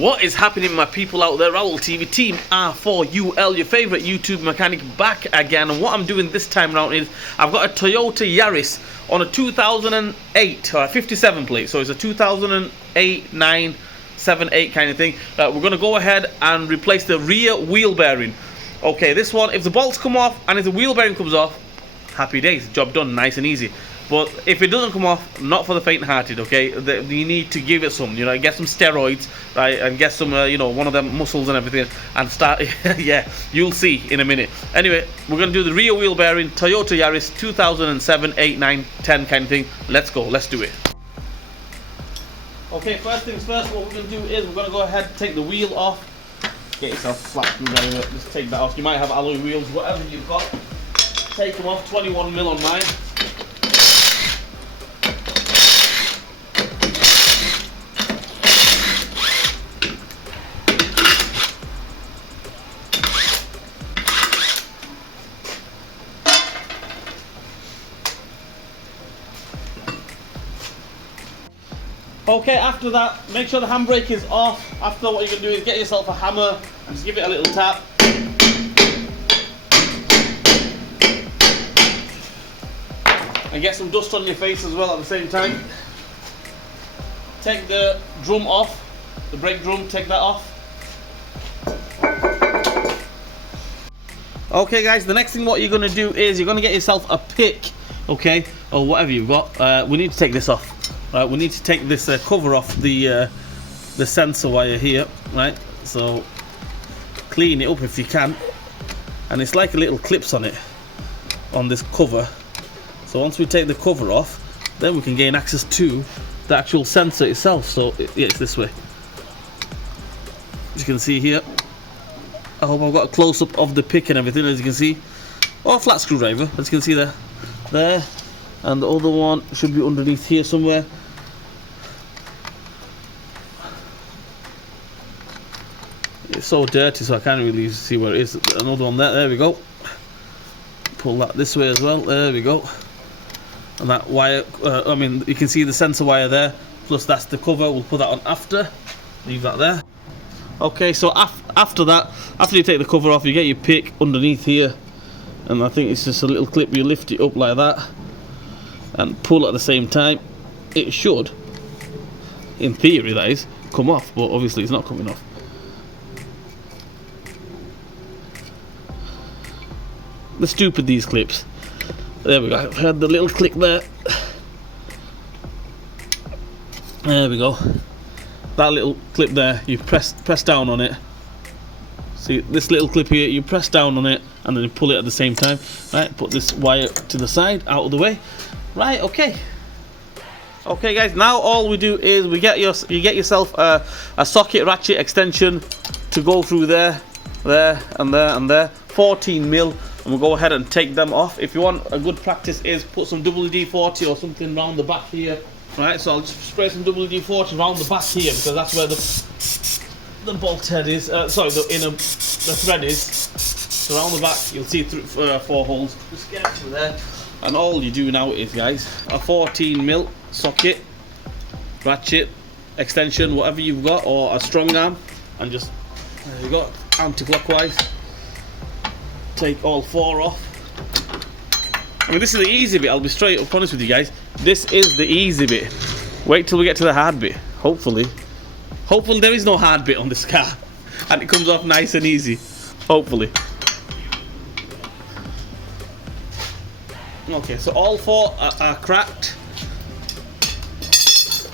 What is happening, my people out there? Raul TV team R4UL, your favourite YouTube mechanic, back again. And what I'm doing this time around is I've got a Toyota Yaris on a 2008 or a 57 plate. So it's a 2008, 9, 7, 8 kind of thing. We're going to go ahead and replace the rear wheel bearing. Okay, this one, if the bolts come off and if the wheel bearing comes off, happy days, job done, nice and easy. But if it doesn't come off, not for the faint-hearted, okay? You need to give it some, get some steroids, right? And get some, one of them muscles and everything, and start, yeah, you'll see in a minute. Anyway, we're going to do the rear wheel bearing, Toyota Yaris, 2007, 8, 9, 10 kind of thing. Let's go, let's do it. Okay, first things first, what we're going to do is we're going to go ahead and take the wheel off. Get yourself a flat screwdriver, just take that off. You might have alloy wheels, whatever you've got. Take them off, 21mm on mine. Okay, after that, make sure the handbrake is off. After that, what you're going to do is get yourself a hammer and just give it a little tap. And get some dust on your face as well at the same time. Take the drum off, the brake drum, take that off. Okay guys, the next thing what you're going to do is you're going to get yourself a pick, okay, or whatever you've got. We need to take this off. We need to take this cover off the sensor wire here, right? So clean it up if you can. And it's like a little clips on it, on this cover. So once we take the cover off, then we can gain access to the actual sensor itself. So yeah, it's this way. As you can see here, I hope I've got a close-up of the pick and everything, as you can see. Or a flat screwdriver, as you can see there. And the other one should be underneath here somewhere. It's so dirty, so I can't really see where it is. Another one there we go. Pull that this way as well, there we go. And that wire, you can see the sensor wire there, plus that's the cover. We'll put that on after, leave that there. Okay, so after that, after you take the cover off, you get your pick underneath here, and I think it's just a little clip. You lift it up like that and pull at the same time. It should, in theory that is, come off, but obviously it's not coming off. They're stupid, these clips. There we go, I've had the little click there. There we go. That little clip there, you press down on it. See this little clip here, you press down on it and then you pull it at the same time. Right, put this wire to the side, out of the way. Right, okay. Okay guys, now all we do is you get yourself a socket ratchet extension to go through there, and there. 14mm. And we'll go ahead and take them off. If you want, a good practice is put some WD-40 or something around the back here. Right, so I'll just spray some WD-40 around the back here, because that's where the bolt head is. Sorry, the thread is. So around the back, you'll see through 4 holes. Just get through there. And all you do now is, guys, a 14mm socket, ratchet, extension, whatever you've got, or a strong arm, and just, there you go, anti-clockwise. Take all 4 off. I mean, this is the easy bit. I'll be straight up honest with you guys. This is the easy bit. Wait till we get to the hard bit. Hopefully there is no hard bit on this car, and it comes off nice and easy. Hopefully. Okay, so all 4 are cracked. Let's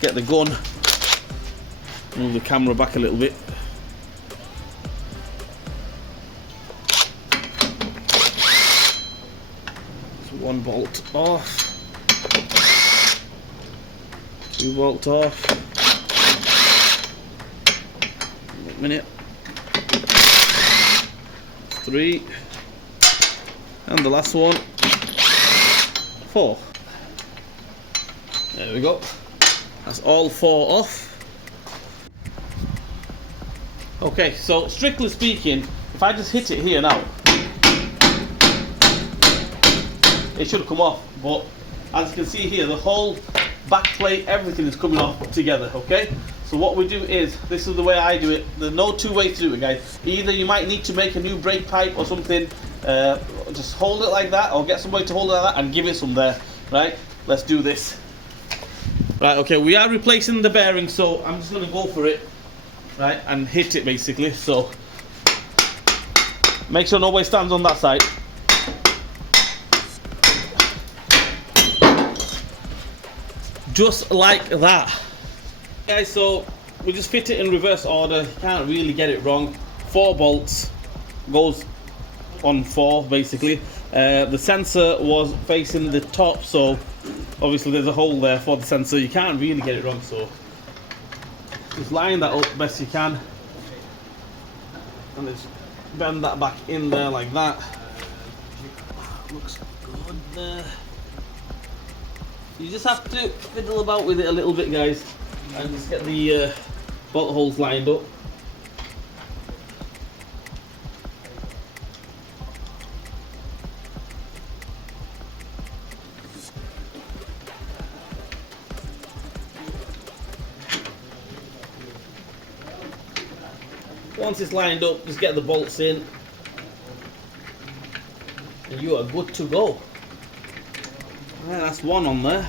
get the gun. Move the camera back a little bit. One bolt off, 2 bolts off, 1 minute, 3, and the last one, 4. There we go. That's all 4 off. Okay, so strictly speaking, if I just hit it here now, it should come off, but as you can see here, the whole back plate, everything is coming off together, okay? So what we do is, this is the way I do it. There's no two ways to do it, guys. Either you might need to make a new brake pipe or something, just hold it like that, or get somebody to hold it like that and give it some there, right? Let's do this. Right, okay, we are replacing the bearing, so I'm just going to go for it, right, and hit it basically. So make sure nobody stands on that side. Just like that. Guys, so we just fit it in reverse order. You can't really get it wrong. 4 bolts, goes on 4 basically. The sensor was facing the top, so obviously there's a hole there for the sensor. You can't really get it wrong, so just line that up best you can, and just bend that back in there like that. Looks good there. You just have to fiddle about with it a little bit, guys, and just get the bolt holes lined up. Once it's lined up, just get the bolts in and you are good to go. Right, that's one on there.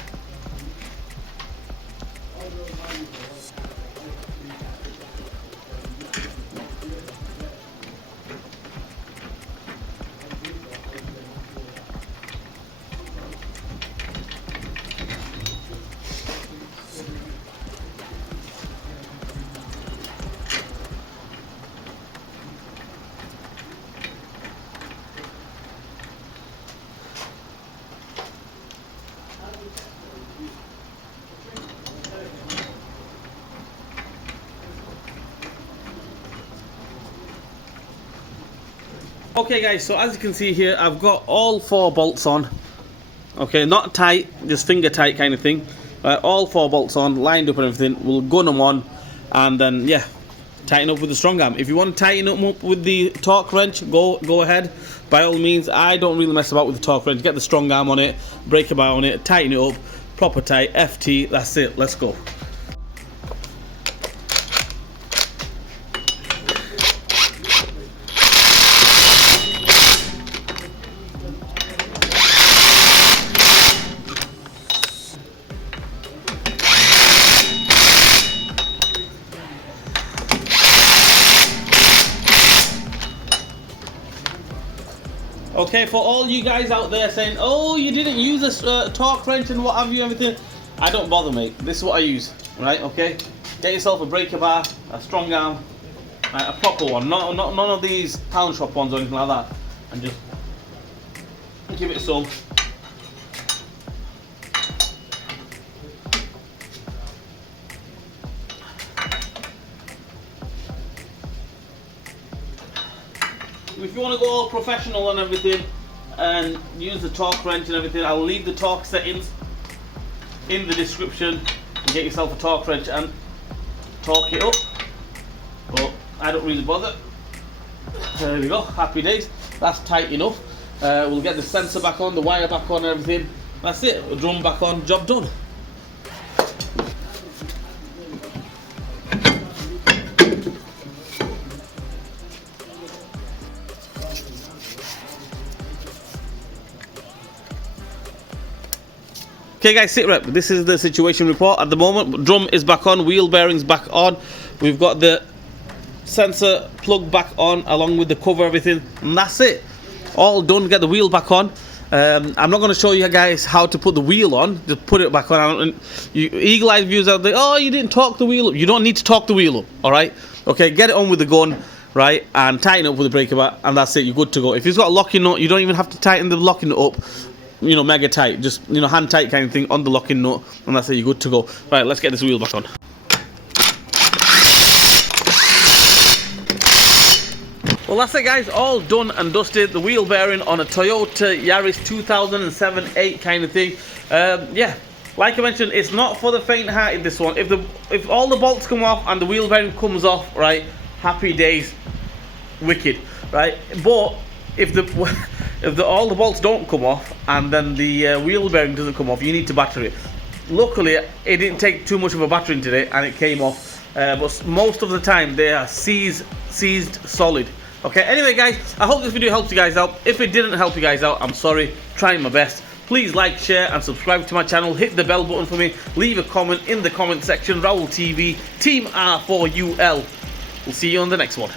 Okay guys, so as you can see here, I've got all 4 bolts on. Okay, not tight, just finger tight kind of thing. All 4 bolts on, lined up and everything. We'll gun them on, and then yeah, tighten up with the strong arm. If you want to tighten them up with the torque wrench, go ahead. By all means, I don't really mess about with the torque wrench. Get the strong arm on it, breaker bar on it, tighten it up, proper tight, FT, that's it, let's go. Okay, for all you guys out there saying, oh, you didn't use a torque wrench and what have you, everything, I don't bother, mate. This is what I use, right? Okay, get yourself a breaker bar, a strong arm, right, a proper one, none of these pound shop ones or anything like that, and just give it some. If you want to go all professional and everything and use the torque wrench and everything, I'll leave the torque settings in the description and get yourself a torque wrench and torque it up. But I don't really bother. There we go, happy days. That's tight enough. We'll get the sensor back on, the wire back on and everything. That's it, the drum back on, job done. Okay guys, sit rep, this is the situation report at the moment. Drum is back on, wheel bearings back on. We've got the sensor plug back on along with the cover, everything, and that's it. All done, get the wheel back on. I'm not going to show you guys how to put the wheel on, just put it back on. And you eagle eye viewers out there, oh, you didn't torque the wheel up. You don't need to torque the wheel up, alright? Okay, get it on with the gun, right, and tighten up with the breaker bar, and that's it, you're good to go. If it's got a locking nut, you don't even have to tighten the locking nut up, you know, mega tight, just, you know, hand tight kind of thing on the locking nut, and that's it, you're good to go. Right, let's get this wheel back on. Well, that's it guys, all done and dusted. The wheel bearing on a Toyota Yaris 2007-8 kind of thing. Yeah, like I mentioned, it's not for the faint-hearted, this one. If all the bolts come off and the wheel bearing comes off, right, happy days, wicked, right? But if all the bolts don't come off and then the wheel bearing doesn't come off, you need to batter it. Luckily, it didn't take too much of a battering today and it came off. but most of the time they are seized solid. Okay, anyway guys, I hope this video helps you guys out. If it didn't help you guys out, I'm sorry, trying my best. Please like, share and subscribe to my channel. Hit the bell button for me. Leave a comment in the comment section. Raul TV, Team R4UL. We'll see you on the next one.